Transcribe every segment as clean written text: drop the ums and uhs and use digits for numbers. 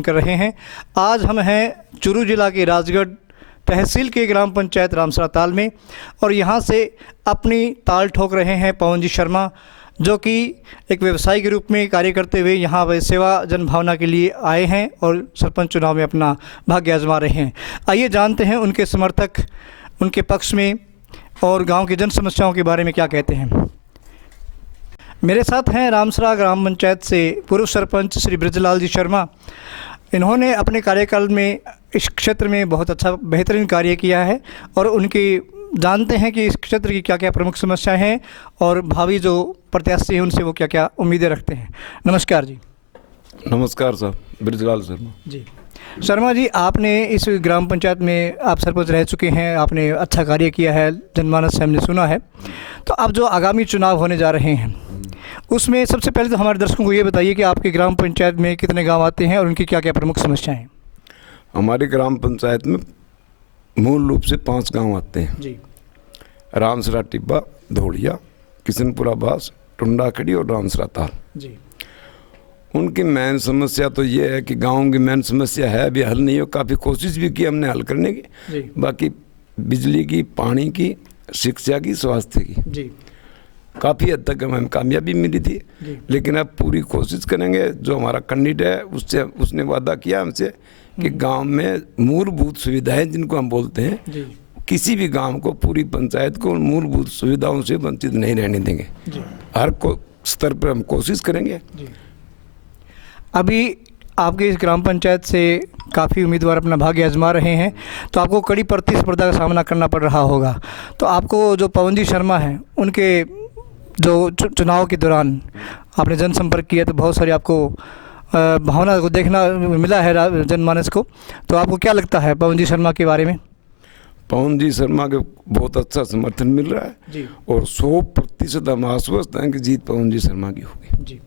कार्यक्रम कर रहे हैं। आज हम हैं चुरू जिला के राजगढ़ तहसील के ग्राम पंचायत रामसरा ताल में और यहाँ से अपनी ताल ठोक रहे हैं पवन जी शर्मा, जो कि एक व्यवसायी के रूप में कार्य करते हुए यहाँ वे सेवा जनभावना के लिए आए हैं और सरपंच चुनाव में अपना भाग्य आजमा रहे हैं। आइए जानते हैं उनके समर्थक उनके पक्ष में और गांव की जन समस्याओं के बारे में क्या कहते हैं। मेरे साथ हैं रामसरा ग्राम पंचायत से पूर्व सरपंच श्री ब्रजलाल जी शर्मा। इन्होंने अपने कार्यकाल में इस क्षेत्र में बहुत अच्छा बेहतरीन कार्य किया है और उनकी जानते हैं कि इस क्षेत्र की क्या क्या प्रमुख समस्याएं हैं और भावी जो प्रत्याशी हैं उनसे वो क्या क्या उम्मीदें रखते हैं। नमस्कार जी। नमस्कार साहब, ब्रजलाल शर्मा जी। शर्मा जी, आपने इस ग्राम पंचायत में आप सरपंच रह चुके हैं, आपने अच्छा कार्य किया है, जनमानस से हमने सुना है। तो अब जो आगामी चुनाव होने जा रहे हैं उसमें सबसे पहले तो हमारे दर्शकों को ये बताइए कि आपके ग्राम पंचायत में कितने गांव आते हैं और उनकी क्या क्या प्रमुख समस्याएं हैं। हमारी ग्राम पंचायत में मूल रूप से 5 गांव आते हैं जी। रामसरा टिब्बा, धोड़िया, किशनपुरा बास, टुंडाखड़ी और रामसरा ताल जी। उनकी मेन समस्या तो ये है कि गाँव की मेन समस्या है अभी हल नहीं हो। काफ़ी कोशिश भी की हमने हल करने की जी। बाकी बिजली की, पानी की, शिक्षा की, स्वास्थ्य की जी। काफ़ी हद तक हमें कामयाबी मिली थी। लेकिन अब पूरी कोशिश करेंगे। जो हमारा कैंडिडेट है उसने वादा किया हमसे कि गांव में मूलभूत सुविधाएं जिनको हम बोलते हैं जी। किसी भी गांव को, पूरी पंचायत को मूलभूत सुविधाओं से वंचित नहीं रहने देंगे। हर स्तर पर हम कोशिश करेंगे। जी। अभी आपके इस ग्राम पंचायत से काफ़ी उम्मीदवार अपना भाग्य आजमा रहे हैं, तो आपको कड़ी प्रतिस्पर्धा का सामना करना पड़ रहा होगा। तो आपको जो पवन जी शर्मा हैं उनके जो चुनाव के दौरान आपने जनसंपर्क किया तो बहुत सारी आपको भावना को देखना मिला है जनमानस को। तो आपको क्या लगता है पवन जी शर्मा के बारे में? पवन जी शर्मा के बहुत अच्छा समर्थन मिल रहा है जी। और 100% हम आश्वस्त हैं कि जीत पवन जी शर्मा की होगी। जी।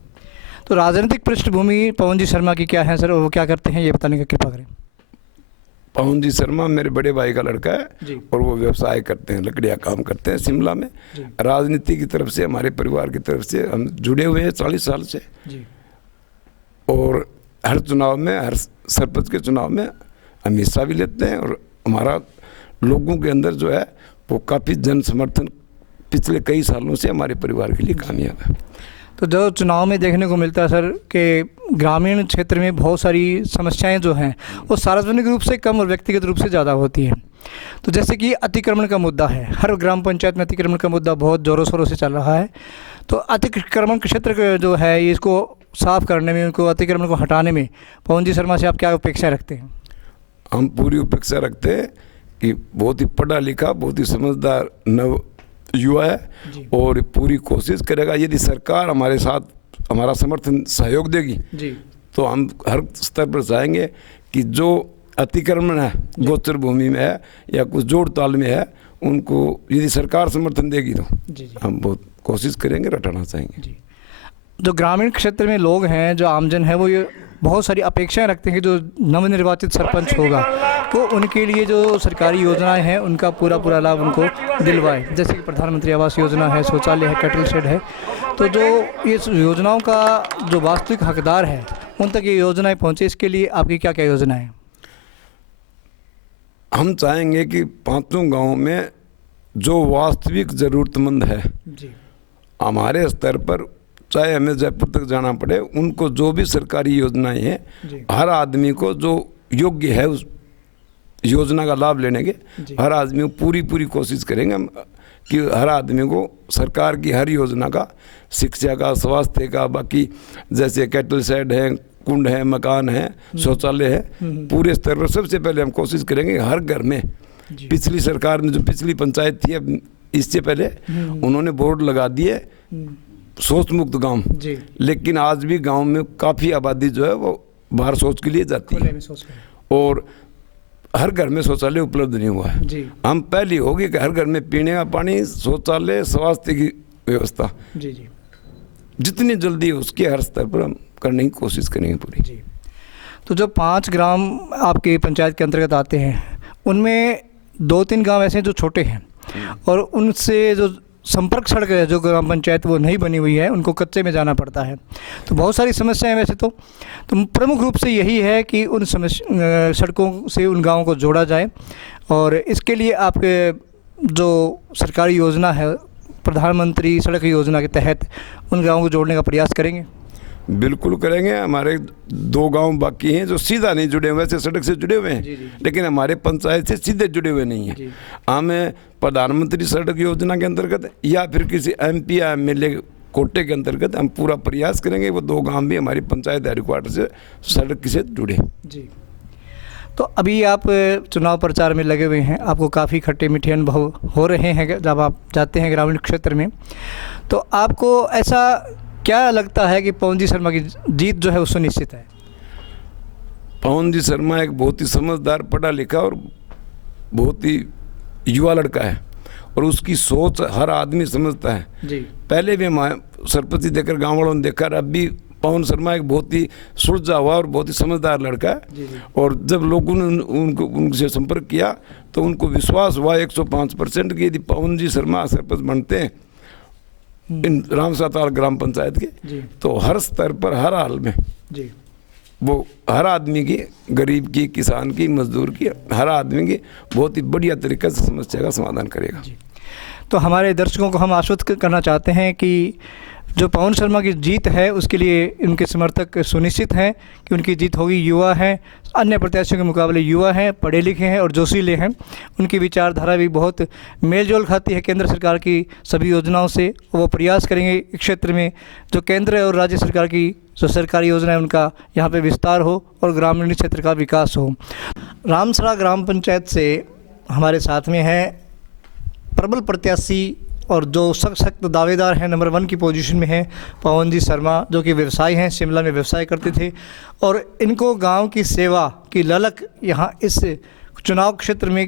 तो राजनीतिक पृष्ठभूमि पवन जी शर्मा की क्या है सर, वो क्या करते हैं ये बताने का कृपा करें। पवन जी शर्मा मेरे बड़े भाई का लड़का है और वो व्यवसाय करते हैं, लकड़ियाँ काम करते हैं शिमला में। राजनीति की तरफ से, हमारे परिवार की तरफ से हम जुड़े हुए हैं 40 साल से जी। और हर चुनाव में, हर सरपंच के चुनाव में हम हिस्सा भी लेते हैं और हमारा लोगों के अंदर जो है वो काफ़ी जन समर्थन पिछले कई सालों से हमारे परिवार के लिए कामयाब है। तो जो चुनाव में देखने को मिलता है सर कि ग्रामीण क्षेत्र में बहुत सारी समस्याएं जो हैं वो सार्वजनिक रूप से कम और व्यक्तिगत रूप से ज़्यादा होती हैं। तो जैसे कि अतिक्रमण का मुद्दा है, हर ग्राम पंचायत में अतिक्रमण का मुद्दा बहुत ज़ोरों शोरों से चल रहा है। तो अतिक्रमण क्षेत्र जो है इसको साफ़ करने में, उनको अतिक्रमण को हटाने में पवन जी शर्मा से आप क्या अपेक्षा रखते हैं? हम पूरी अपेक्षा रखते हैं कि बहुत ही पढ़ा लिखा, बहुत ही समझदार नव युवा है और पूरी कोशिश करेगा। यदि सरकार हमारे साथ हमारा समर्थन सहयोग देगी तो हम हर स्तर पर चाहेंगे कि जो अतिक्रमण है गोचर भूमि में है या कुछ जोड़ ताल में है, उनको यदि सरकार समर्थन देगी तो हम बहुत कोशिश करेंगे, हटाना चाहेंगे। जो ग्रामीण क्षेत्र में लोग हैं, जो आमजन है, वो ये बहुत सारी अपेक्षाएं रखते हैं कि जो नवनिर्वाचित सरपंच होगा वो उनके लिए जो सरकारी योजनाएं हैं उनका पूरा लाभ उनको दिलवाए। जैसे कि प्रधानमंत्री आवास योजना है, शौचालय है, कैटल शेड है। तो जो ये योजनाओं का जो वास्तविक हकदार है उन तक ये योजनाएं पहुँचे, इसके लिए आपकी क्या क्या योजनाएं हैं? हम चाहेंगे कि 5 गाँव में जो वास्तविक ज़रूरतमंद है हमारे स्तर पर, चाहे हमें जयपुर तक जाना पड़े, उनको जो भी सरकारी योजनाएं हैं हर आदमी को जो योग्य है उस योजना का लाभ लेने के, हर आदमी को पूरी कोशिश करेंगे हम कि हर आदमी को सरकार की हर योजना का, शिक्षा का, स्वास्थ्य का, बाकी जैसे कैटल शेड है, कुंड है, मकान है, शौचालय है, पूरे स्तर पर सबसे पहले हम कोशिश करेंगे हर घर में। पिछली सरकार में, जो पिछली पंचायत थी, अब इससे पहले उन्होंने बोर्ड लगा दिए शौच मुक्त गांव, लेकिन आज भी गांव में काफ़ी आबादी जो है वो बाहर शौच के लिए जाती है और हर घर में शौचालय उपलब्ध नहीं हुआ है। हम पहली होगी कि हर घर में पीने का पानी, शौचालय, स्वास्थ्य की व्यवस्था जितनी जल्दी उसके हर स्तर पर हम करने की कोशिश करेंगे पूरी। तो जो 5 ग्राम आपके पंचायत के अंतर्गत आते हैं उनमें 2-3 गांव ऐसे हैं जो छोटे हैं और उनसे जो संपर्क सड़क है जो ग्राम पंचायत वो नहीं बनी हुई है, उनको कच्चे में जाना पड़ता है। तो बहुत सारी समस्याएं वैसे तो प्रमुख रूप से यही है कि उन सड़कों से उन गाँवों को जोड़ा जाए, और इसके लिए आपके जो सरकारी योजना है प्रधानमंत्री सड़क योजना के तहत उन गाँवों को जोड़ने का प्रयास करेंगे। बिल्कुल करेंगे। हमारे 2 गांव बाकी हैं जो सीधा नहीं जुड़े हुए, वैसे सड़क से जुड़े हुए हैं, लेकिन हमारे पंचायत से सीधे जुड़े हुए नहीं हैं। हमें प्रधानमंत्री सड़क योजना के अंतर्गत या फिर किसी MP या MLA कोटे के अंतर्गत हम पूरा प्रयास करेंगे वो 2 गांव भी हमारी पंचायत हेडक्वार्टर से सड़क से जुड़े। जी, तो अभी आप चुनाव प्रचार में लगे हुए हैं, आपको काफ़ी खट्टे मीठे अनुभव हो रहे हैं जब आप जाते हैं ग्रामीण क्षेत्र में, तो आपको ऐसा क्या लगता है कि पवन जी शर्मा की जीत जो है वो सुनिश्चित है? पवन जी शर्मा एक बहुत ही समझदार, पढ़ा लिखा और बहुत ही युवा लड़का है, और उसकी सोच हर आदमी समझता है। जी, पहले भी हम सरपंची देकर गाँव वालों ने देखा, अब भी पवन शर्मा एक बहुत ही सुलझा हुआ और बहुत ही समझदार लड़का है। जी, जी। और जब लोगों ने उनसे संपर्क किया तो उनको विश्वास हुआ 105% कि यदि पवन जी शर्मा सरपंच बनते हैं इन रामसाताल ग्राम पंचायत के, तो हर स्तर पर हर हाल में जी वो हर आदमी की, गरीब की, किसान की, मजदूर की, हर आदमी की बहुत ही बढ़िया तरीके से समस्या का समाधान करेगा। तो हमारे दर्शकों को हम आश्वस्त करना चाहते हैं कि जो पवन शर्मा की जीत है उसके लिए उनके समर्थक सुनिश्चित हैं कि उनकी जीत होगी। युवा हैं, अन्य प्रत्याशियों के मुकाबले युवा हैं, पढ़े लिखे हैं और जोशीले हैं। उनकी विचारधारा भी बहुत मेलजोल खाती है केंद्र सरकार की सभी योजनाओं से। वो प्रयास करेंगे इस क्षेत्र में जो केंद्र और राज्य सरकार की जो सरकारी योजना है उनका यहाँ पे विस्तार हो और ग्रामीण क्षेत्र का विकास हो। रामसरा ग्राम पंचायत से हमारे साथ में है प्रबल प्रत्याशी और जो सख्त दावेदार हैं, नंबर 1 की पोजीशन में हैं पवन जी शर्मा, जो कि व्यवसायी हैं, शिमला में व्यवसाय करते थे और इनको गांव की सेवा की ललक यहाँ इस चुनाव क्षेत्र में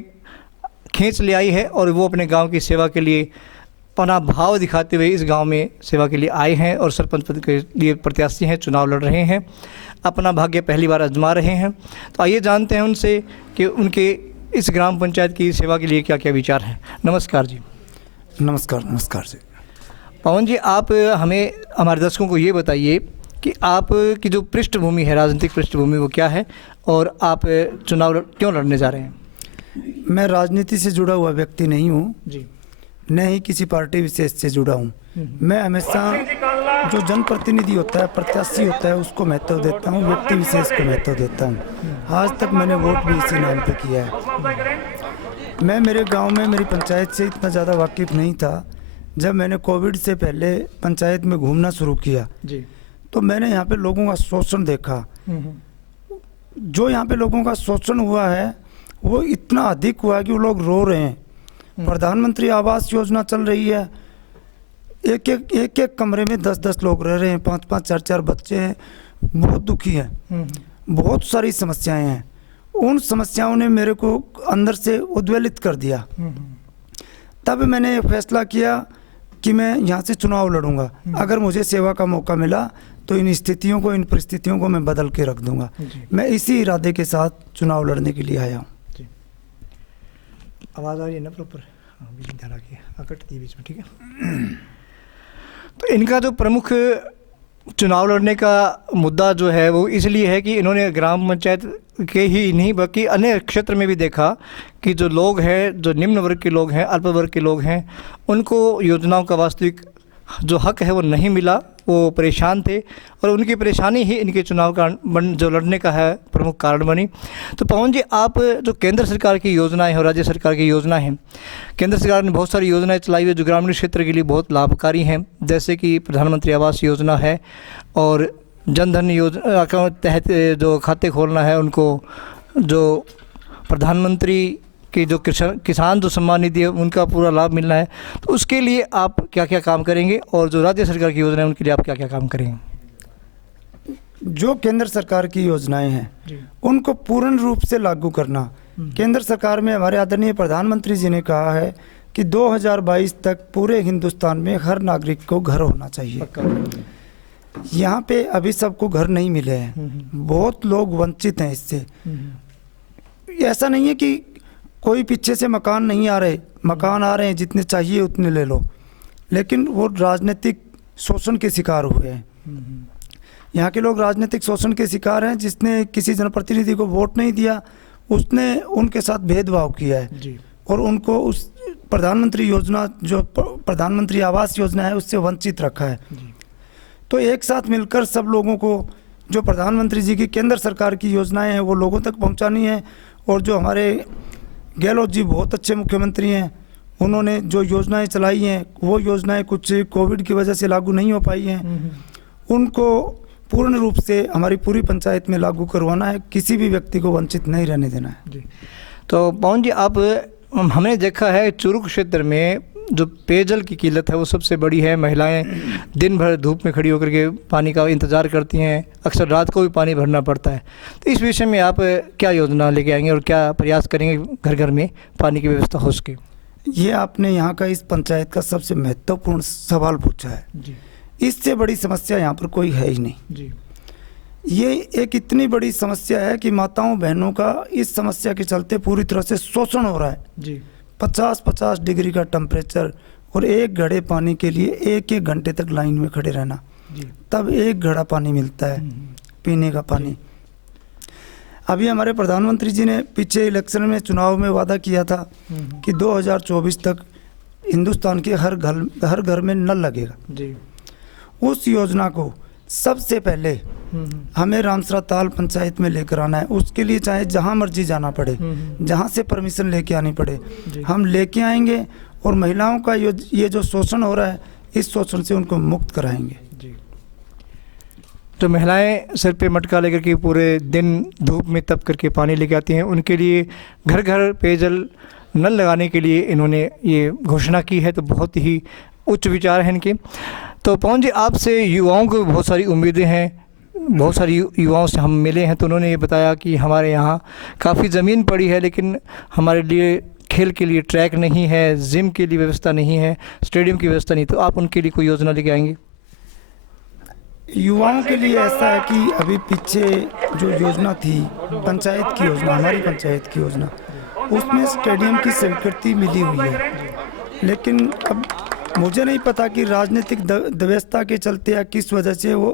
खींच ले आई है और वो अपने गांव की सेवा के लिए अपना भाव दिखाते हुए इस गांव में सेवा के लिए आए हैं और सरपंच पद के लिए प्रत्याशी हैं, चुनाव लड़ रहे हैं, अपना भाग्य पहली बार आजमा रहे हैं। तो आइए जानते हैं उनसे कि उनके इस ग्राम पंचायत की सेवा के लिए क्या क्या विचार हैं। नमस्कार जी। नमस्कार। नमस्कार जी। पवन जी, आप हमें हमारे दर्शकों को ये बताइए कि आप की जो पृष्ठभूमि है, राजनीतिक पृष्ठभूमि, वो क्या है और आप चुनाव क्यों लड़ने जा रहे हैं? मैं राजनीति से जुड़ा हुआ व्यक्ति नहीं हूँ जी, न ही किसी पार्टी विशेष से जुड़ा हूँ। मैं हमेशा जो जनप्रतिनिधि होता है, प्रत्याशी होता है, उसको महत्व देता हूँ, व्यक्ति विशेष को महत्व देता हूँ। आज तक मैंने वोट भी इसी नाम पे किया है। मैं मेरे गांव में मेरी पंचायत से इतना ज़्यादा वाकिफ़ नहीं था। जब मैंने कोविड से पहले पंचायत में घूमना शुरू किया जी, तो मैंने यहाँ पे लोगों का शोषण देखा। जो यहाँ पे लोगों का शोषण हुआ है वो इतना अधिक हुआ है कि वो लोग रो रहे हैं। प्रधानमंत्री आवास योजना चल रही है, एक एक कमरे में 10-10 लोग रह रहे हैं, 5-5 4-4 बच्चे हैं, बहुत दुखी हैं, बहुत सारी समस्याएं हैं। उन समस्याओं ने मेरे को अंदर से उद्वेलित कर दिया। तब मैंने ये फैसला किया कि मैं यहाँ से चुनाव लड़ूंगा। अगर मुझे सेवा का मौका मिला तो इन स्थितियों को, इन परिस्थितियों को मैं बदल के रख दूंगा। मैं इसी इरादे के साथ चुनाव लड़ने के लिए आया हूँ। आवाज़ आ रही है ना प्रॉपर? हाँ, ध्यान रखिए, कटती बीच में, ठीक है। तो इनका जो प्रमुख चुनाव लड़ने का मुद्दा जो है वो इसलिए है कि इन्होंने ग्राम पंचायत के ही नहीं बल्कि अन्य क्षेत्र में भी देखा कि जो लोग हैं, जो निम्न वर्ग के लोग हैं, अल्प वर्ग के लोग हैं, उनको योजनाओं का वास्तविक जो हक है वो नहीं मिला, वो परेशान थे और उनकी परेशानी ही इनके चुनाव का जो लड़ने का है प्रमुख कारण बनी। तो पवन जी, आप जो केंद्र सरकार की योजनाएं और राज्य सरकार की योजना है, केंद्र सरकार ने बहुत सारी योजनाएं चलाई हुई जो ग्रामीण क्षेत्र के लिए बहुत लाभकारी हैं, जैसे कि प्रधानमंत्री आवास योजना है और जनधन योजना के तहत जो खाते खोलना है उनको, जो प्रधानमंत्री कि जो किसान जो सम्मान निधि है उनका पूरा लाभ मिलना है। तो उसके लिए आप क्या क्या काम करेंगे और जो राज्य सरकार की योजना है उनके लिए आप क्या क्या काम करेंगे? जो केंद्र सरकार की योजनाएं हैं उनको पूर्ण रूप से लागू करना। केंद्र सरकार में हमारे आदरणीय प्रधानमंत्री जी ने कहा है कि 2022 तक पूरे हिंदुस्तान में हर नागरिक को घर होना चाहिए। यहाँ पे अभी सबको घर नहीं मिले हैं, बहुत लोग वंचित हैं इससे। ऐसा नहीं है कि कोई पीछे से मकान नहीं आ रहे, मकान आ रहे हैं, जितने चाहिए उतने ले लो, लेकिन वो राजनीतिक शोषण के शिकार हुए हैं। यहाँ के लोग राजनीतिक शोषण के शिकार हैं। जिसने किसी जनप्रतिनिधि को वोट नहीं दिया उसने उनके साथ भेदभाव किया है जी। और उनको उस प्रधानमंत्री योजना, जो प्रधानमंत्री आवास योजना है, उससे वंचित रखा है। तो एक साथ मिलकर सब लोगों को जो प्रधानमंत्री जी की केंद्र सरकार की योजनाएं हैं वो लोगों तक पहुंचानी है। और जो हमारे गहलोत जी बहुत अच्छे मुख्यमंत्री हैं, उन्होंने जो योजनाएं चलाई हैं वो योजनाएं कुछ कोविड की वजह से लागू नहीं हो पाई हैं, उनको पूर्ण रूप से हमारी पूरी पंचायत में लागू करवाना है। किसी भी व्यक्ति को वंचित नहीं रहने देना है। जी। तो पवन जी, आप हमने देखा है चुरू क्षेत्र में जो पेयजल की किल्लत है वो सबसे बड़ी है। महिलाएं दिन भर धूप में खड़ी होकर के पानी का इंतज़ार करती हैं, अक्सर रात को भी पानी भरना पड़ता है। तो इस विषय में आप क्या योजना लेके आएंगे और क्या प्रयास करेंगे घर घर में पानी की व्यवस्था हो सके? ये आपने यहाँ का इस पंचायत का सबसे महत्वपूर्ण सवाल पूछा है। जी। इससे बड़ी समस्या यहाँ पर कोई है ही नहीं। जी। ये एक इतनी बड़ी समस्या है कि माताओं बहनों का इस समस्या के चलते पूरी तरह से शोषण हो रहा है। जी। 50-50 डिग्री का टेम्परेचर और एक घड़े पानी के लिए 1-1 घंटे तक लाइन में खड़े रहना, जी। तब एक घड़ा पानी मिलता है पीने का पानी। अभी हमारे प्रधानमंत्री जी ने पीछे इलेक्शन में, चुनाव में वादा किया था कि 2024 तक हिंदुस्तान के हर घर में नल लगेगा। जी। उस योजना को सबसे पहले हमें रामसरा ताल पंचायत में लेकर आना है। उसके लिए चाहे जहाँ मर्जी जाना पड़े, जहाँ से परमिशन लेके आनी पड़े, हम लेके आएंगे और महिलाओं का ये जो शोषण हो रहा है, इस शोषण से उनको मुक्त कराएंगे। जी। तो महिलाएं सिर पे मटका लेकर के पूरे दिन धूप में तप करके पानी लेके आती हैं, उनके लिए घर घर पेयजल नल लगाने के लिए इन्होंने ये घोषणा की है। तो बहुत ही उच्च विचार हैं इनके। तो पवन जी, आपसे युवाओं को बहुत सारी उम्मीदें हैं, बहुत सारी युवाओं से हम मिले हैं, तो उन्होंने ये बताया कि हमारे यहाँ काफ़ी ज़मीन पड़ी है लेकिन हमारे लिए खेल के लिए ट्रैक नहीं है, जिम के लिए व्यवस्था नहीं है, स्टेडियम की व्यवस्था नहीं। तो आप उनके लिए कोई योजना लेके आएंगे? युवाओं के लिए ऐसा है कि अभी पीछे जो योजना थी, पंचायत की योजना, हमारी पंचायत की योजना, उसमें स्टेडियम की स्वीकृति मिली हुई है। लेकिन अब मुझे नहीं पता कि राजनीतिक व्यवस्था के चलते या किस वजह से वो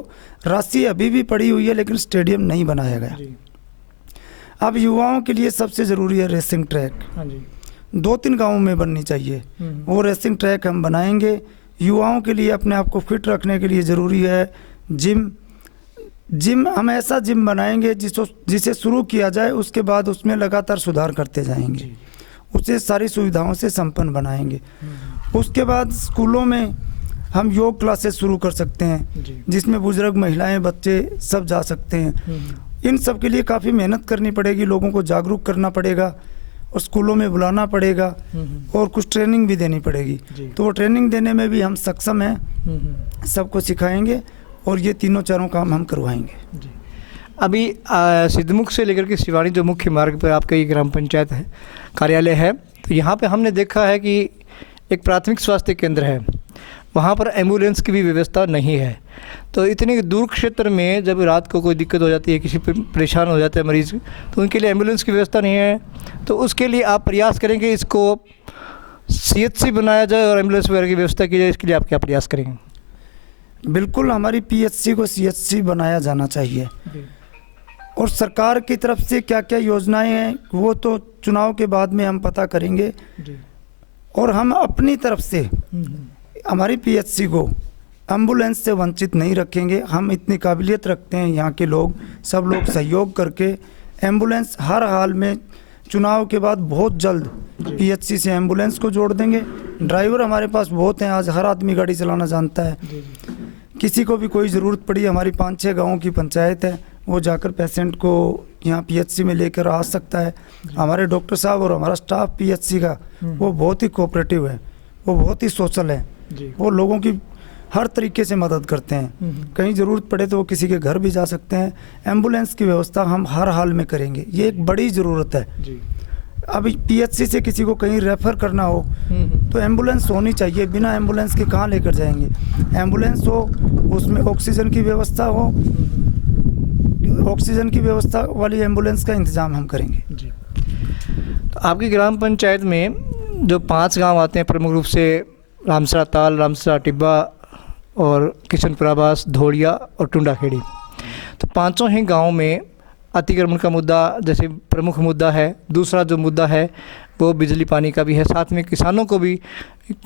राशि अभी भी पड़ी हुई है लेकिन स्टेडियम नहीं बनाया गया। अब युवाओं के लिए सबसे ज़रूरी है रेसिंग ट्रैक। 2-3 गाँवों में बननी चाहिए। वो रेसिंग ट्रैक हम बनाएंगे। युवाओं के लिए अपने आप को फिट रखने के लिए ज़रूरी है जिम हम ऐसा जिम बनाएंगे जिसे शुरू किया जाए, उसके बाद उसमें लगातार सुधार करते जाएंगे, उसे सारी सुविधाओं से संपन्न बनाएंगे। उसके बाद स्कूलों में हम योग क्लासेस शुरू कर सकते हैं जिसमें बुजुर्ग, महिलाएं, बच्चे सब जा सकते हैं। इन सब के लिए काफ़ी मेहनत करनी पड़ेगी, लोगों को जागरूक करना पड़ेगा और स्कूलों में बुलाना पड़ेगा और कुछ ट्रेनिंग भी देनी पड़ेगी। तो वो ट्रेनिंग देने में भी हम सक्षम हैं, सबको सिखाएंगे और ये तीनों चारों काम हम करवाएंगे। अभी सिद्धमुख से लेकर के सिवानी जो मुख्य मार्ग पर आपका ये ग्राम पंचायत है कार्यालय है, तो यहाँ पे हमने देखा है कि एक प्राथमिक स्वास्थ्य केंद्र है, वहाँ पर एम्बुलेंस की भी व्यवस्था नहीं है। तो इतने दूर क्षेत्र में जब रात को कोई दिक्कत हो जाती है, किसी पे परेशान हो जाता है मरीज़, तो उनके लिए एम्बुलेंस की व्यवस्था नहीं है। तो उसके लिए आप प्रयास करेंगे इसको CHC बनाया जाए और एम्बुलेंस वगैरह की व्यवस्था की जाए, इसके लिए आप क्या प्रयास करेंगे? बिल्कुल, हमारी PHC को CHC बनाया जाना चाहिए। और सरकार की तरफ से क्या क्या योजनाएं हैं वो तो चुनाव के बाद में हम पता करेंगे। और हम अपनी तरफ से हमारी PHC को एम्बुलेंस से वंचित नहीं रखेंगे। हम इतनी काबिलियत रखते हैं, यहाँ के लोग सब लोग सहयोग करके एम्बुलेंस हर हाल में चुनाव के बाद बहुत जल्द PHC से एम्बुलेंस को जोड़ देंगे। ड्राइवर हमारे पास बहुत हैं, आज हर आदमी गाड़ी चलाना जानता है। किसी को भी कोई ज़रूरत पड़ी, हमारी 5-6 गाँवों की पंचायत है, वो जाकर पेशेंट को यहाँ PHC में लेकर आ सकता है। हमारे डॉक्टर साहब और हमारा स्टाफ PHC का वो बहुत ही कोऑपरेटिव है, वो बहुत ही सोशल है, वो लोगों की हर तरीके से मदद करते हैं। कहीं ज़रूरत पड़े तो वो किसी के घर भी जा सकते हैं। एम्बुलेंस की व्यवस्था हम हर हाल में करेंगे, ये एक बड़ी ज़रूरत है। अभी PHC से किसी को कहीं रेफ़र करना हो तो एम्बुलेंस होनी चाहिए, बिना एम्बुलेंस के कहाँ लेकर जाएंगे। एम्बुलेंस हो, उसमें ऑक्सीजन की व्यवस्था हो, ऑक्सीजन की व्यवस्था वाली एम्बुलेंस का इंतज़ाम हम करेंगे। तो आपकी ग्राम पंचायत में जो 5 गांव आते हैं प्रमुख रूप से रामसरा ताल, रामसरा टिब्बा और किशनपुराबास, धोड़िया और टुंडाखेड़ी। तो पांचों ही गांव में अतिक्रमण का मुद्दा जैसे प्रमुख मुद्दा है। दूसरा जो मुद्दा है वो बिजली पानी का भी है। साथ में किसानों को भी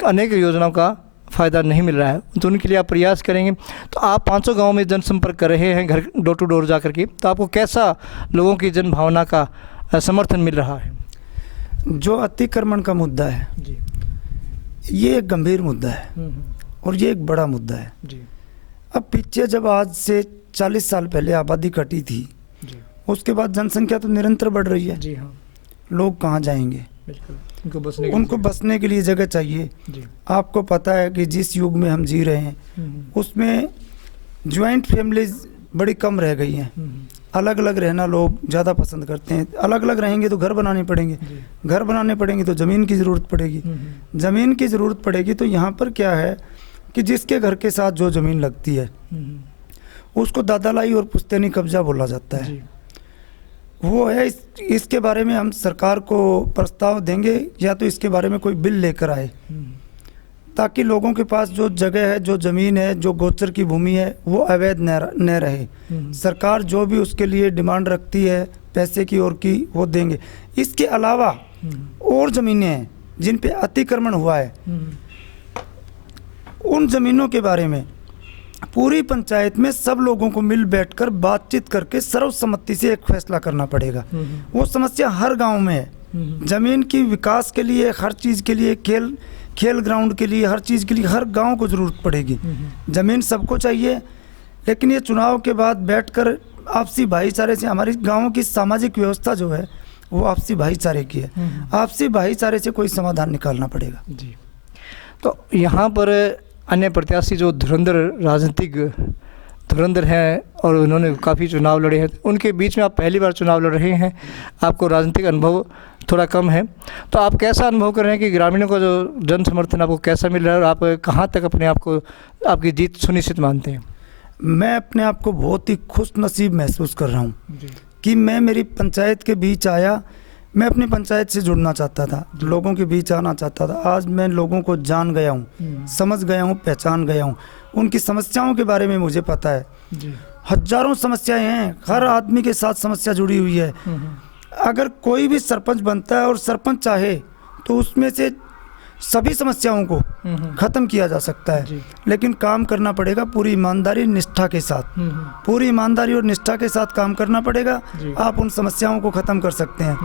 अनेक योजनाओं का फ़ायदा नहीं मिल रहा है, तो उनके लिए आप प्रयास करेंगे। तो आप पांचों गांव में जनसंपर्क कर रहे हैं, घर डोर टू डोर जा करके, तो आपको कैसा लोगों की जन भावना का समर्थन मिल रहा है? जो अतिक्रमण का मुद्दा है जी ये एक गंभीर मुद्दा है और ये एक बड़ा मुद्दा है। जी अब पीछे जब आज से 40 साल पहले आबादी घटी थी, जी उसके बाद जनसंख्या तो निरंतर बढ़ रही है। जी हाँ, लोग कहाँ जाएंगे? बिल्कुल, उनको बसने के लिए जगह चाहिए। जी आपको पता है कि जिस युग में हम जी रहे हैं उसमें ज्वाइंट फैमिलीज बड़ी कम रह गई हैं। अलग अलग रहना लोग ज़्यादा पसंद करते हैं। अलग अलग रहेंगे तो घर बनाने पड़ेंगे, घर बनाने पड़ेंगे तो ज़मीन की ज़रूरत पड़ेगी, ज़मीन की ज़रूरत पड़ेगी। तो यहाँ पर क्या है कि जिसके घर के साथ जो ज़मीन लगती है उसको दादालाई और पुश्तैनी कब्जा बोला जाता है। वो है इसके बारे में हम सरकार को प्रस्ताव देंगे या तो इसके बारे में कोई बिल लेकर आए ताकि लोगों के पास जो जगह है, जो ज़मीन है, जो गोचर की भूमि है वो अवैध न रहे। सरकार जो भी उसके लिए डिमांड रखती है पैसे की और की वो देंगे। इसके अलावा और ज़मीनें हैं जिन पे अतिक्रमण हुआ है, उन ज़मीनों के बारे में पूरी पंचायत में सब लोगों को मिल बैठकर बातचीत करके सर्वसम्मति से एक फैसला करना पड़ेगा। वो समस्या हर गांव में है। ज़मीन की विकास के लिए, हर चीज़ के लिए, खेल ग्राउंड के लिए, हर चीज़ के लिए हर गांव को ज़रूरत पड़ेगी। ज़मीन सबको चाहिए, लेकिन ये चुनाव के बाद बैठकर आपसी भाईचारे से, हमारी गाँव की सामाजिक व्यवस्था जो है वो आपसी भाईचारे की है। आपसी भाईचारे से कोई समाधान निकालना पड़ेगा। जी, तो यहाँ पर अन्य प्रत्याशी जो राजनीतिक धुरंधर हैं और उन्होंने काफ़ी चुनाव लड़े हैं, उनके बीच में आप पहली बार चुनाव लड़ रहे हैं, आपको राजनीतिक अनुभव थोड़ा कम है, तो आप कैसा अनुभव कर रहे हैं कि ग्रामीणों का जो जन समर्थन आपको कैसा मिल रहा है और आप कहाँ तक अपने आप को, आपकी जीत सुनिश्चित मानते हैं? मैं अपने आप को बहुत ही खुश नसीब महसूस कर रहा हूँ कि मैं मेरी पंचायत के बीच आया। मैं अपनी पंचायत से जुड़ना चाहता था, लोगों के बीच आना चाहता था। आज मैं लोगों को जान गया हूँ, समझ गया हूँ, पहचान गया हूँ। उनकी समस्याओं के बारे में मुझे पता है। हजारों समस्याएं हैं, हर आदमी के साथ समस्या जुड़ी हुई है। अगर कोई भी सरपंच बनता है और सरपंच चाहे तो उसमें से सभी समस्याओं को ख़त्म किया जा सकता है, लेकिन काम करना पड़ेगा पूरी ईमानदारी निष्ठा के साथ। पूरी ईमानदारी और निष्ठा के साथ काम करना पड़ेगा, आप उन समस्याओं को ख़त्म कर सकते हैं।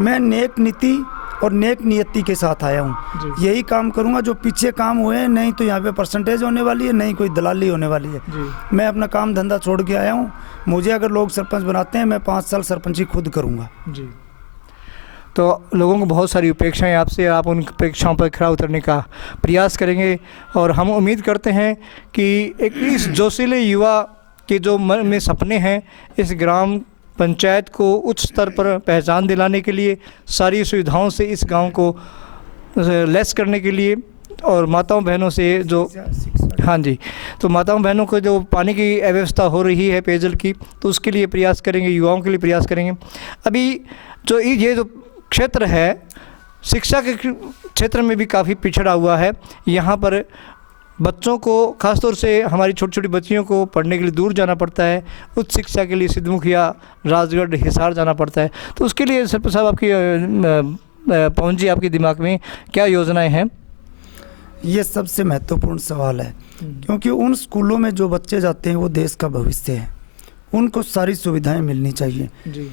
मैं नेक नीति और नेक नियति के साथ आया हूँ, यही काम करूँगा जो पीछे काम हुए हैं। नहीं तो यहाँ पे परसेंटेज होने वाली है, नहीं कोई दलाली होने वाली है। मैं अपना काम धंधा छोड़ के आया हूँ। मुझे अगर लोग सरपंच बनाते हैं, मैं 5 साल सरपंची खुद करूँगा। जी, तो लोगों को बहुत सारी अपेक्षाएं आपसे, आप उन अपेक्षाओं पर खरा उतरने का प्रयास करेंगे और हम उम्मीद करते हैं कि एक इस जोशीले युवा के जो मन में सपने हैं, इस ग्राम पंचायत को उच्च स्तर पर पहचान दिलाने के लिए, सारी सुविधाओं से इस गांव को लैस करने के लिए और माताओं बहनों से जो, हाँ जी, तो माताओं बहनों को जो पानी की अव्यवस्था हो रही है, पेयजल की, तो उसके लिए प्रयास करेंगे, युवाओं के लिए प्रयास करेंगे। अभी जो ये जो क्षेत्र है, शिक्षा के क्षेत्र में भी काफ़ी पिछड़ा हुआ है। यहाँ पर बच्चों को, ख़ासतौर से हमारी छोटी छोटी बच्चियों को पढ़ने के लिए दूर जाना पड़ता है। उच्च शिक्षा के लिए सिद्धमुख या राजगढ़, हिसार जाना पड़ता है। तो उसके लिए सरपंच साहब, आपकी पवन जी, आपके दिमाग में क्या योजनाएं हैं? ये सबसे महत्वपूर्ण सवाल है, क्योंकि उन स्कूलों में जो बच्चे जाते हैं वो देश का भविष्य है। उनको सारी सुविधाएं मिलनी चाहिए जी।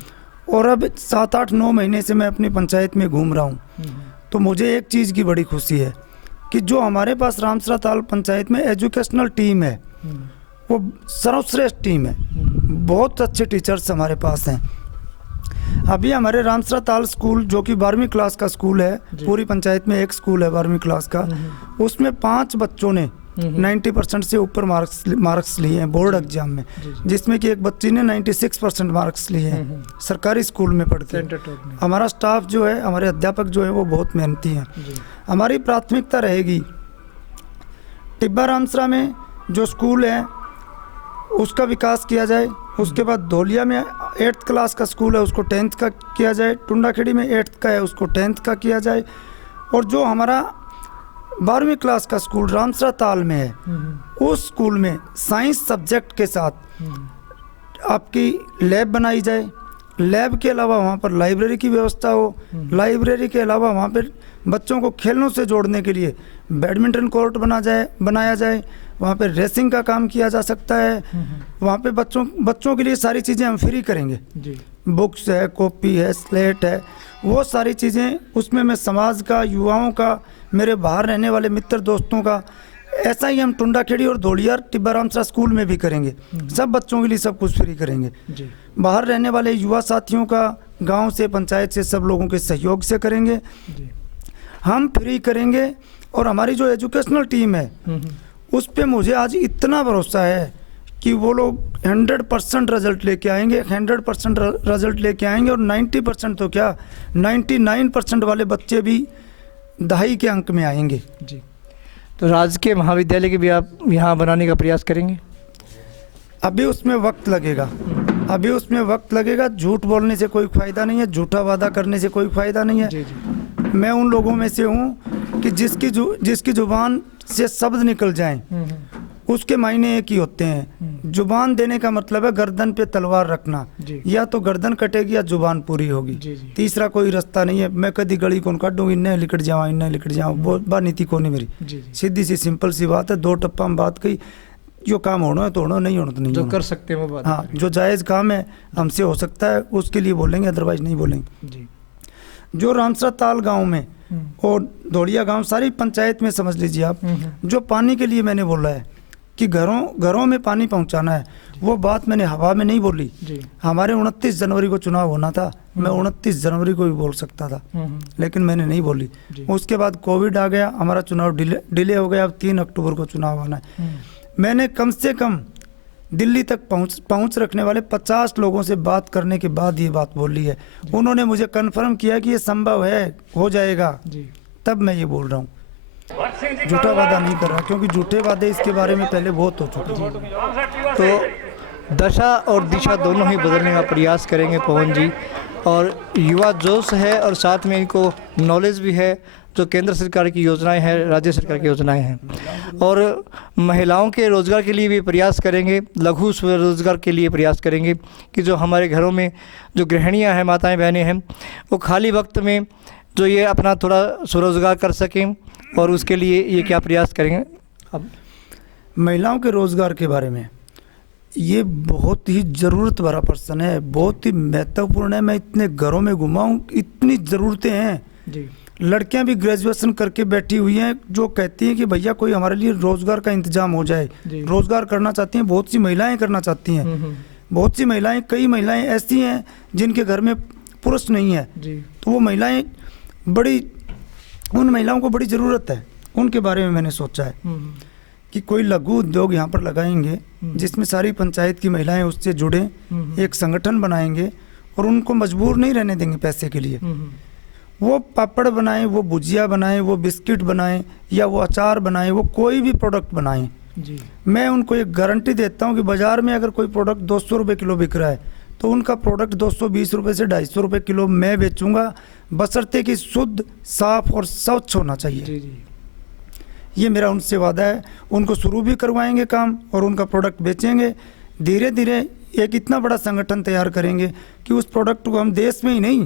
और अब 7-8-9 महीने से मैं अपनी पंचायत में घूम रहा हूँ, तो मुझे एक चीज़ की बड़ी खुशी है कि जो हमारे पास रामसरा ताल पंचायत में एजुकेशनल टीम है वो सर्वश्रेष्ठ टीम है। बहुत अच्छे टीचर्स हमारे पास हैं। अभी हमारे रामसरा ताल स्कूल जो कि 12वीं क्लास का स्कूल है, पूरी पंचायत में एक स्कूल है 12वीं क्लास का, उसमें 5 बच्चों ने 90% से ऊपर मार्क्स लिए हैं बोर्ड एग्जाम में, जिसमें कि एक बच्ची ने 96% मार्क्स लिए हैं सरकारी स्कूल में पढ़ के। हमारा स्टाफ जो है, हमारे अध्यापक जो है वो बहुत मेहनती हैं। हमारी प्राथमिकता रहेगी टिब्बा रामसरा में जो स्कूल है उसका विकास किया जाए। उसके बाद धोलिया में 8th क्लास का स्कूल है उसको 10th का किया जाए। टुंडाखेड़ी में 8th का है उसको 10th का किया जाए। और जो हमारा 12वीं क्लास का स्कूल रामसरा ताल में है, उस स्कूल में साइंस सब्जेक्ट के साथ आपकी लैब बनाई जाए। लैब के अलावा वहाँ पर लाइब्रेरी की व्यवस्था हो। लाइब्रेरी के अलावा वहाँ पर बच्चों को खेलों से जोड़ने के लिए बैडमिंटन कोर्ट बनाया जाए। वहाँ पे रेसिंग का काम किया जा सकता है। वहाँ पे बच्चों के लिए सारी चीज़ें हम फ्री करेंगे जी। बुक्स है, कॉपी है, स्लेट है, वो सारी चीज़ें उसमें मैं समाज का, युवाओं का, मेरे बाहर रहने वाले मित्र दोस्तों का, ऐसा ही हम टुंडाखेड़ी और धोलियार टिब्बा रामसरा स्कूल में भी करेंगे। सब बच्चों के लिए सब कुछ फ्री करेंगे जी। बाहर रहने वाले युवा साथियों का गांव से, पंचायत से, सब लोगों के सहयोग से करेंगे जी। हम फ्री करेंगे। और हमारी जो एजुकेशनल टीम है उस पर मुझे आज इतना भरोसा है कि वो लोग 100% रिजल्ट लेके आएंगे, 100% रिजल्ट लेके आएंगे। और 90% तो क्या, 99% वाले बच्चे भी 2.5 के अंक में आएंगे जी। तो राजकीय महाविद्यालय के भी आप यहाँ बनाने का प्रयास करेंगे? अभी उसमें वक्त लगेगा, अभी उसमें वक्त लगेगा। झूठ बोलने से कोई फ़ायदा नहीं है, झूठा वादा करने से कोई फ़ायदा नहीं है जी जी। मैं उन लोगों में से हूँ कि जिसकी ज़ुबान से शब्द निकल जाएं उसके मायने एक ही होते हैं। जुबान देने का मतलब है गर्दन पे तलवार रखना, या तो गर्दन कटेगी या जुबान पूरी होगी जी जी। तीसरा कोई रास्ता नहीं है। मैं कभी गली कौन काटूँ, इन्हें लिकट जाऊँ वो बात नीति को नहीं मेरी। सीधी सी सिंपल सी बात है, 2 टप्पा में बात कही। जो काम होना है तो होना, नहीं होना तो नहीं, जो कर सकते हैं वो बात। हाँ, जो जायज़ काम है हमसे हो सकता है उसके लिए बोलेंगे, अदरवाइज नहीं बोलेंगे जी। जो रामसरा ताल गांव में और धोलिया गांव, सारी पंचायत में समझ लीजिए आप, जो पानी के लिए मैंने बोला है कि घरों में पानी पहुंचाना है, वो बात मैंने हवा में नहीं बोली जी। हमारे 29 जनवरी को चुनाव होना था, मैं 29 जनवरी को भी बोल सकता था, लेकिन मैंने नहीं बोली। उसके बाद कोविड आ गया, हमारा चुनाव डिले हो गया। अब 3 अक्टूबर को चुनाव आना है। मैंने कम से कम दिल्ली तक पहुंच रखने वाले 50 लोगों से बात करने के बाद ये बात बोली है। उन्होंने मुझे कन्फर्म किया कि ये संभव है, हो जाएगा जी। तब मैं ये बोल रहा हूँ, झूठा वादा नहीं कर रहा, क्योंकि झूठे वादे इसके बारे में पहले बहुत हो चुके हैं। तो दशा और दिशा दोनों ही बदलने का प्रयास करेंगे पवन जी। और युवा जोश है और साथ में इनको नॉलेज भी है, जो केंद्र सरकार की योजनाएं हैं, राज्य सरकार की योजनाएं हैं। और महिलाओं के रोज़गार के लिए भी प्रयास करेंगे, लघु स्वरोजगार के लिए प्रयास करेंगे कि जो हमारे घरों में जो गृहिणियां हैं, माताएं बहनें हैं, वो खाली वक्त में जो ये अपना थोड़ा स्वरोजगार कर सकें, और उसके लिए ये क्या प्रयास करेंगे। अब महिलाओं के रोज़गार के बारे में ये बहुत ही ज़रूरत भरा प्रश्न है, बहुत ही महत्वपूर्ण है। मैं इतने घरों में घुमा हूँ, इतनी ज़रूरतें हैं जी। लड़कियां भी ग्रेजुएशन करके बैठी हुई हैं, जो कहती हैं कि भैया कोई हमारे लिए रोज़गार का इंतजाम हो जाए। रोज़गार करना चाहती हैं, बहुत सी महिलाएं करना चाहती हैं। बहुत सी महिलाएं, कई महिलाएं ऐसी हैं जिनके घर में पुरुष नहीं है, तो वो महिलाएं उन महिलाओं को बड़ी ज़रूरत है। उनके बारे में मैंने सोचा है कि कोई लघु उद्योग यहाँ पर लगाएंगे, जिसमें सारी पंचायत की महिलाएं उससे जुड़ें, एक संगठन बनाएंगे और उनको मजबूर नहीं रहने देंगे पैसे के लिए। वो पापड़ बनाएं, वो भुजिया बनाएं, वो बिस्किट बनाएं, या वो अचार बनाएं, वो कोई भी प्रोडक्ट बनाएं जी। मैं उनको एक गारंटी देता हूँ कि बाज़ार में अगर कोई प्रोडक्ट 200 रुपये किलो बिक रहा है, तो उनका प्रोडक्ट 220 रुपये से 250 रुपये किलो मैं बेचूंगा, बशर्ते कि शुद्ध, साफ और स्वच्छ होना चाहिए जी जी। ये मेरा उनसे वादा है। उनको शुरू भी करवाएंगे काम और उनका प्रोडक्ट बेचेंगे। धीरे धीरे एक इतना बड़ा संगठन तैयार करेंगे कि उस प्रोडक्ट को हम देश में ही नहीं,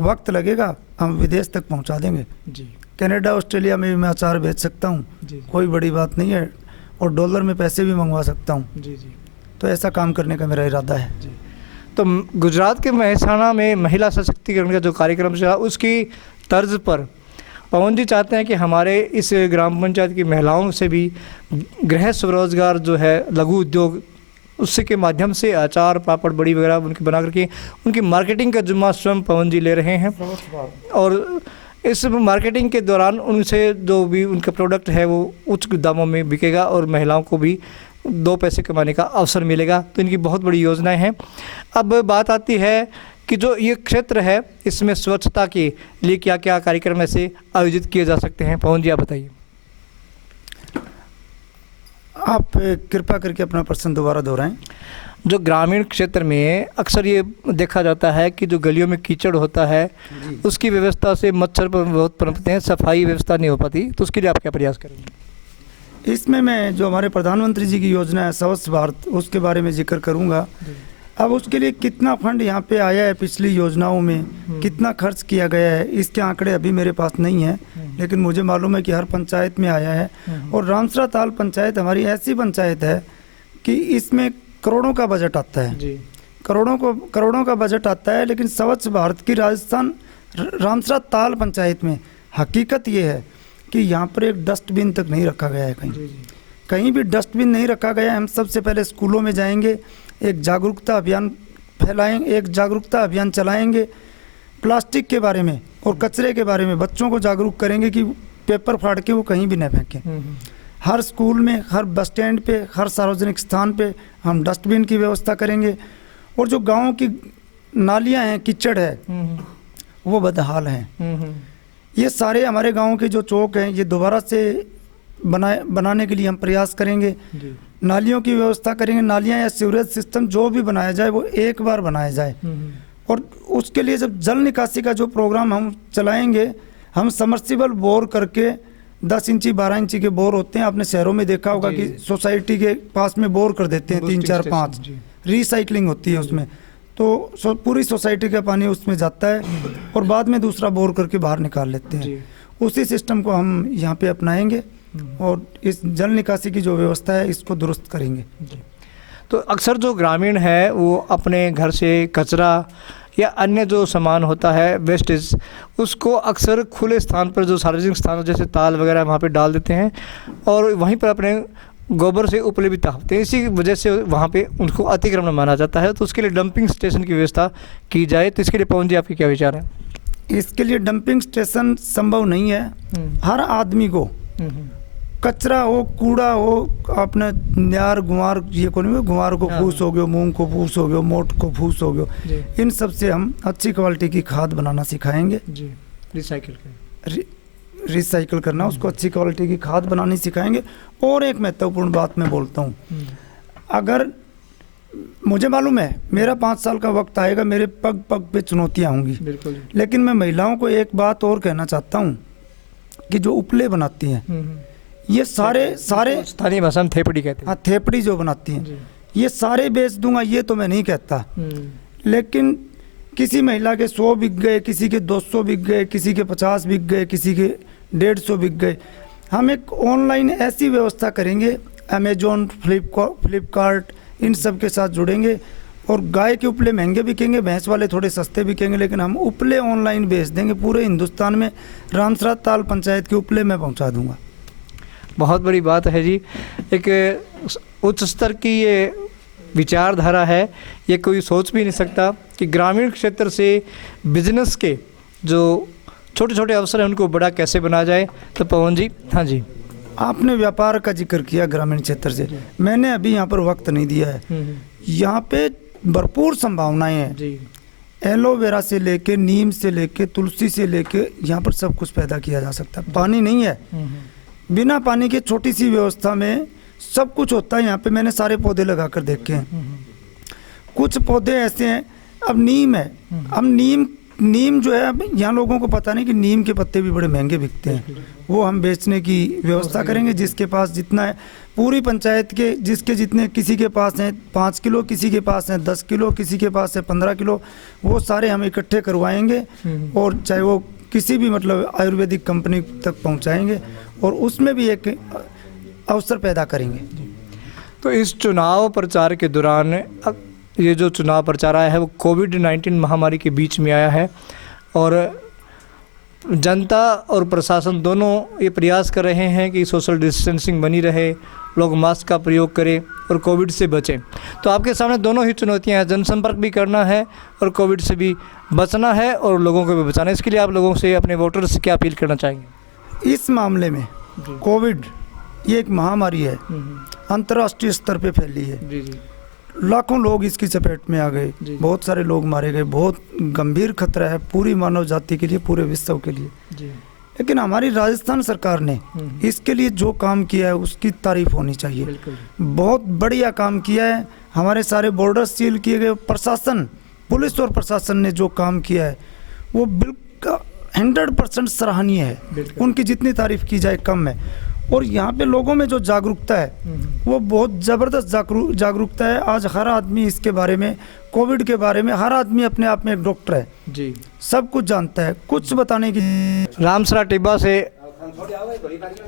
वक्त लगेगा, हम विदेश तक पहुंचा देंगे जी। कनाडा, ऑस्ट्रेलिया में भी मैं अचार बेच सकता हूं, कोई बड़ी बात नहीं है, और डॉलर में पैसे भी मंगवा सकता हूं जी जी। तो ऐसा काम करने का मेरा इरादा है जी। तो गुजरात के मेहसाणा में महिला सशक्तिकरण का जो कार्यक्रम चला, उसकी तर्ज पर पवन जी चाहते हैं कि हमारे इस ग्राम पंचायत की महिलाओं से भी गृह स्वरोजगार जो है, लघु उद्योग, उससे के माध्यम से अचार, पापड़, बड़ी वगैरह उनकी बना करके उनकी मार्केटिंग का जिम्मा स्वयं पवन जी ले रहे हैं। और इस मार्केटिंग के दौरान उनसे जो भी उनका प्रोडक्ट है वो उच्च दामों में बिकेगा और महिलाओं को भी 2 पैसे कमाने का अवसर मिलेगा। तो इनकी बहुत बड़ी योजनाएं हैं। अब बात आती है कि जो ये क्षेत्र है, इसमें स्वच्छता के लिए क्या क्या कार्यक्रम ऐसे आयोजित किए जा सकते हैं। पवन जी आप बताइए। आप कृपा करके अपना प्रश्न दोबारा दोहराएं। जो ग्रामीण क्षेत्र में अक्सर ये देखा जाता है कि जो गलियों में कीचड़ होता है उसकी व्यवस्था से मच्छर पर बहुत पनपते हैं, सफाई व्यवस्था नहीं हो पाती, तो उसके लिए आप क्या प्रयास करेंगे? इसमें मैं जो हमारे प्रधानमंत्री जी की योजना है स्वच्छ भारत, उसके बारे में जिक्र करूंगा। अब उसके लिए कितना फंड यहाँ पे आया है पिछली योजनाओं में, कितना खर्च किया गया है, इसके आंकड़े अभी मेरे पास नहीं है, लेकिन मुझे मालूम है कि हर पंचायत में आया है। और रामसरा ताल पंचायत हमारी ऐसी पंचायत है कि इसमें करोड़ों का बजट आता है जी। करोड़ों का बजट आता है, लेकिन स्वच्छ भारत की राजस्थान रामसरा ताल पंचायत में हकीकत ये है कि यहाँ पर एक डस्टबिन तक नहीं रखा गया है। कहीं भी डस्टबिन नहीं रखा गया है। हम सबसे पहले स्कूलों में जाएंगे, एक जागरूकता अभियान फैलाएंगे, एक जागरूकता अभियान चलाएंगे प्लास्टिक के बारे में और कचरे के बारे में। बच्चों को जागरूक करेंगे कि पेपर फाड़ के वो कहीं भी न फेंकें। हर स्कूल में, हर बस स्टैंड पे, हर सार्वजनिक स्थान पे हम डस्टबिन की व्यवस्था करेंगे। और जो गाँव की नालियाँ हैं, कीचड़ है, वो बदहाल हैं। ये सारे हमारे गांव के जो चौक हैं, ये दोबारा से बनाने के लिए हम प्रयास करेंगे। नालियों की व्यवस्था करेंगे। नालियां या सीवरेज सिस्टम जो भी बनाया जाए वो एक बार बनाया जाए। और उसके लिए जब जल निकासी का जो प्रोग्राम हम चलाएंगे, हम समर्सिबल बोर करके 10 इंची 12 इंची के बोर होते हैं। आपने शहरों में देखा होगा कि सोसाइटी के पास में बोर कर देते हैं 3 4 5, रिसाइकलिंग होती है उसमें, तो पूरी सोसाइटी का पानी उसमें जाता है और बाद में दूसरा बोर करके बाहर निकाल लेते हैं। उसी सिस्टम को हम यहाँ पे अपनाएंगे और इस जल निकासी की जो व्यवस्था है इसको दुरुस्त करेंगे। तो अक्सर जो ग्रामीण है वो अपने घर से कचरा या अन्य जो सामान होता है वेस्टेज, उसको अक्सर खुले स्थान पर, जो सार्वजनिक स्थान जैसे ताल वगैरह, वहाँ पे डाल देते हैं और वहीं पर अपने गोबर से उपले भी तापते हैं। इसी वजह से वहाँ पे उनको अतिक्रमण माना जाता है। तो उसके लिए डंपिंग स्टेशन की व्यवस्था की जाए, तो इसके लिए पवन जी आपके क्या विचार हैं? इसके लिए डंपिंग स्टेशन संभव नहीं है। हर आदमी को कचरा हो, कूड़ा हो, अपने न्यार गुमार, ये कौन है, गुमार को फूस हो गयो, मूंग को फूस हो गयो, मोट को फूस हो गयो, इन सब से हम अच्छी क्वालिटी की खाद बनाना सिखाएंगे। रिसाइकिल करना, उसको अच्छी क्वालिटी की खाद बनानी सिखाएंगे। और एक महत्वपूर्ण बात मैं बोलता हूँ, अगर मुझे मालूम है मेरा 5 साल का वक्त आएगा, मेरे पग पग पे चुनौतियाँ होंगी, लेकिन मैं महिलाओं को एक बात और कहना चाहता हूँ कि जो उपले बनाती हैं, ये सारे स्थानीय भाषा में थेपड़ी कहते हैं। हाँ, थेपड़ी जो बनाती हैं, ये सारे बेच दूंगा ये तो मैं नहीं कहता, लेकिन किसी महिला के 100 बिक गए, किसी के 200 बिक गए, किसी के 50 बिक गए, किसी के 150 बिक गए। हम एक ऑनलाइन ऐसी व्यवस्था करेंगे, अमेजोन, फ्लिपकार्ट, इन सब के साथ जुड़ेंगे और गाय के उपले महंगे बिकेंगे, भैंस वाले थोड़े सस्ते बिकेंगे, लेकिन हम उपले ऑनलाइन बेच देंगे। पूरे हिंदुस्तान में रामसरा ताल पंचायत के उपले मैं पहुंचा दूंगा। बहुत बड़ी बात है जी। एक उच्च स्तर की ये विचारधारा है, ये कोई सोच भी नहीं सकता कि ग्रामीण क्षेत्र से बिजनेस के जो छोटे छोटे अवसर हैं उनको बड़ा कैसे बनाया जाए। तो पवन जी, हाँ जी, आपने व्यापार का जिक्र किया ग्रामीण क्षेत्र से, मैंने अभी यहाँ पर वक्त नहीं दिया है। यहाँ पे भरपूर संभावनाएं हैं। एलोवेरा से लेके, नीम से लेके, तुलसी से लेके, यहाँ पर सब कुछ पैदा किया जा सकता है। पानी नहीं है, बिना पानी के छोटी सी व्यवस्था में सब कुछ होता है। यहाँ पे मैंने सारे पौधे लगा कर देखे हैं। कुछ पौधे ऐसे हैं, अब नीम है, अब नीम जो है, अब यहाँ लोगों को पता नहीं कि नीम के पत्ते भी बड़े महंगे बिकते हैं, वो हम बेचने की व्यवस्था करेंगे। जिसके पास जितना है, पूरी पंचायत के जिसके जितने, किसी के पास हैं 5 किलो, किसी के पास हैं 10 किलो, किसी के पास है 15 किलो, वो सारे हम इकट्ठे करवाएंगे और चाहे वो किसी भी मतलब आयुर्वेदिक कंपनी तक पहुँचाएंगे और उसमें भी एक अवसर पैदा करेंगे। तो इस चुनाव प्रचार के दौरान, ये जो चुनाव प्रचार आया है वो कोविड-19 महामारी के बीच में आया है और जनता और प्रशासन दोनों ये प्रयास कर रहे हैं कि सोशल डिस्टेंसिंग बनी रहे, लोग मास्क का प्रयोग करें और कोविड से बचें। तो आपके सामने दोनों ही चुनौतियां हैं, जनसंपर्क भी करना है और कोविड से भी बचना है और लोगों को भी बचाना है। इसके लिए आप लोगों से, अपने वोटर्स से क्या अपील करना चाहेंगे? इस मामले में कोविड ये एक महामारी है, अंतर्राष्ट्रीय स्तर पे फैली है। लाखों लोग इसकी चपेट में आ गए, बहुत सारे लोग मारे गए, बहुत गंभीर खतरा है पूरी मानव जाति के लिए, पूरे विश्व के लिए। लेकिन हमारी राजस्थान सरकार ने इसके लिए जो काम किया है उसकी तारीफ होनी चाहिए। बहुत बढ़िया काम किया है। हमारे सारे बॉर्डर सील किए गए, प्रशासन, पुलिस और प्रशासन ने जो काम किया है वो बिल्कुल 100% सराहनीय है। उनकी जितनी तारीफ की जाए कम है। और यहाँ पे लोगों में जो जागरूकता है वो बहुत ज़बरदस्त जागरूकता है। आज हर आदमी इसके बारे में, कोविड के बारे में, हर आदमी अपने आप में एक डॉक्टर है जी, सब कुछ जानता है, कुछ बताने की। रामसरा टिब्बा से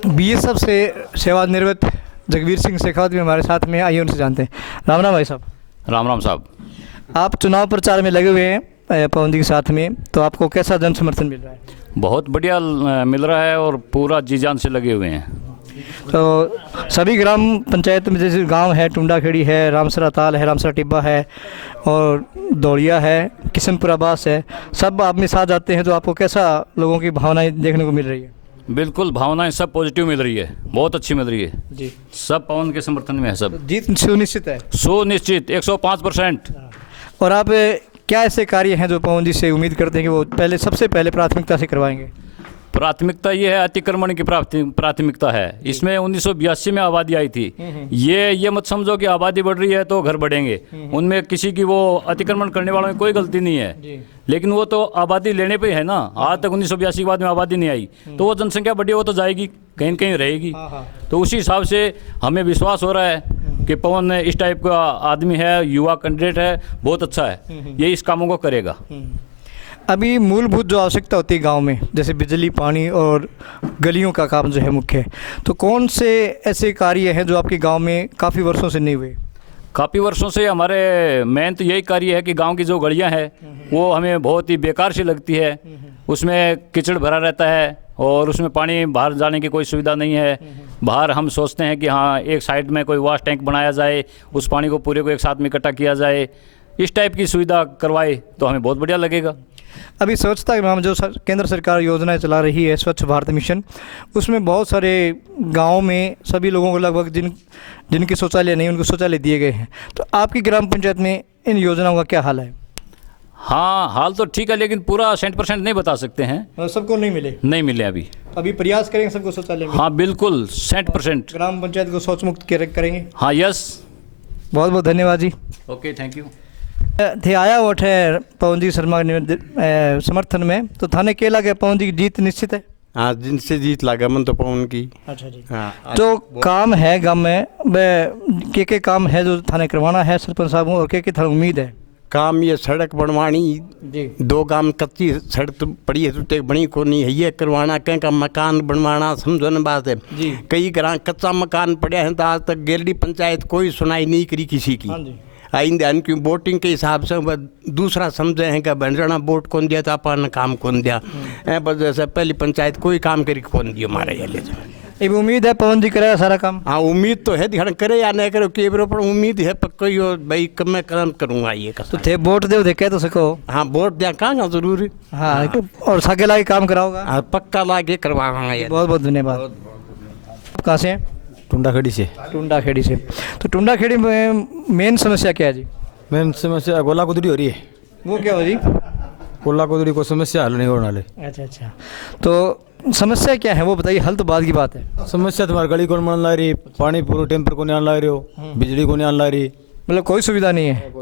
बीएसएफ से सेवानिवृत्त जगवीर सिंह शेखावत भी हमारे साथ में, आइए उनसे जानते हैं। राम राम भाई साहब। राम राम साहब। आप चुनाव प्रचार में लगे हुए हैं पवन जी के साथ में, तो आपको कैसा जन समर्थन मिल रहा है? बहुत बढ़िया मिल रहा है और पूरा जी जान से लगे हुए हैं। तो सभी ग्राम पंचायत में जैसे गांव है, टुंडा खेड़ी है, रामसरा ताल है, रामसरा टिब्बा है और दौड़िया है, किशनपुर आवास है, सब आप में साथ जाते हैं, तो आपको कैसा लोगों की भावनाएं देखने को मिल रही है? बिल्कुल, भावनाएं सब पॉजिटिव मिल रही है, बहुत अच्छी मिल रही है जी। सब पवन के समर्थन में है सब। जीत सुनिश्चित है? सुनिश्चित 105%। और आप क्या ऐसे कार्य हैं जो पवन जी से उम्मीद करते हैं कि वो पहले, सबसे पहले प्राथमिकता से करवाएंगे? प्राथमिकता ये है, अतिक्रमण की प्राथमिकता है। इसमें 1982 में आबादी आई थी। ये मत समझो कि आबादी बढ़ रही है तो घर बढ़ेंगे। उनमें किसी की वो अतिक्रमण करने वालों में कोई गलती नहीं है, लेकिन वो तो आबादी लेने पे है ना। आज तक 1982 के बाद में आबादी नहीं आई, तो वो जनसंख्या बढ़ी, वो तो जाएगी, कहीं न कहीं रहेगी। तो उसी हिसाब से हमें विश्वास हो रहा है कि पवन इस टाइप का आदमी है, युवा कैंडिडेट है, बहुत अच्छा है, ये इस कामों को करेगा। अभी मूलभूत जो आवश्यकता होती है गांव में, जैसे बिजली, पानी और गलियों का काम जो है मुख्य, तो कौन से ऐसे कार्य हैं जो आपके गांव में काफ़ी वर्षों से नहीं हुए? काफ़ी वर्षों से हमारे मेन तो यही कार्य है कि गांव की जो गलियां हैं वो हमें बहुत ही बेकार सी लगती है। उसमें कीचड़ भरा रहता है और उसमें पानी बाहर जाने की कोई सुविधा नहीं है। बाहर हम सोचते हैं कि हाँ, एक साइड में कोई वॉश टैंक बनाया जाए, उस पानी को पूरे को एक साथ में इकट्ठा किया जाए, इस टाइप की सुविधा करवाए तो हमें बहुत बढ़िया लगेगा। अभी स्वच्छता के नाम जो केंद्र सरकार योजनाएं चला रही है, स्वच्छ भारत मिशन, उसमें बहुत सारे गाँव में सभी लोगों को लगभग जिनके शौचालय नहीं, उनको शौचालय दिए गए हैं। तो आपकी ग्राम पंचायत में इन योजनाओं का क्या हाल है? हाँ, हाल तो ठीक है, लेकिन पूरा 100% नहीं बता सकते हैं। सबको नहीं मिले? नहीं मिले अभी। अभी प्रयास करेंगे सबको शौचालय मिले? हाँ बिल्कुल, 100%। ग्राम पंचायत को शौच मुक्त करेंगे? हाँ, यस। बहुत बहुत धन्यवाद जी। Okay, thank you. थे आया वोट है पवन जी शर्मा के समर्थन में, तो थाने के लगे पवन जी की जीत निश्चित है? हाँ, जिनसे जीत लागा मन तो पवन की। अच्छा जी। हाँ, जो काम है गाँव में, वह के काम है जो थाने करवाना है सरपंच साहब, और के थाने उम्मीद है? काम ये सड़क बनवानी जी। 2 गांव कच्ची सड़क तो पड़ी है, टूटे बनी को नहीं है, ये करवाना। कहीं का मकान बनवाना, समझो न बात है जी। कई घर कच्चा मकान पड़े हैं तो आज तक गेरडी पंचायत कोई सुनाई नहीं करी किसी की। हाँ जी। आइंदा इनकी वोटिंग के हिसाब से वह दूसरा समझे हैं कि बंजना वोट कौन दिया तो अपन काम कौन दिया, बस जैसे पहली पंचायत कोई काम करी कौन दिया हमारे ये। ये उम्मीद है पवन जी करेगा सारा काम? हाँ, उम्मीद तो है, ध्यान करे या नहीं करे केवरो, पर उम्मीद है पक्का ही भाई कब मैं काम करूँगा ये का। तो थे वोट दे कह तो सको? हाँ, वोट दिया कहाँ जरूरी। हाँ, और सागे लाके काम कराओगा? हाँ, पक्का लाके करवाऊंगा ये। बहुत बहुत धन्यवाद। कहाँ से हैं? टुंडा खेड़ी से। टुंडा खेड़ी से। तो टुंडा खेड़ी में मेन समस्या क्या है जी? मेन समस्या गोला कुदड़ी हो रही है। वो क्या हो जी? गोला कुदड़ी को समस्या हल नहीं होने वाले। अच्छा अच्छा, तो समस्या क्या है वो बताइए, हल तो बाद की बात है। समस्या तुम्हारी गली कौन मान ला रही, पानी पूरा टेम्पर को नहीं आन ला रही हो, बिजली को नहीं आन ला रही, मतलब कोई सुविधा नहीं है।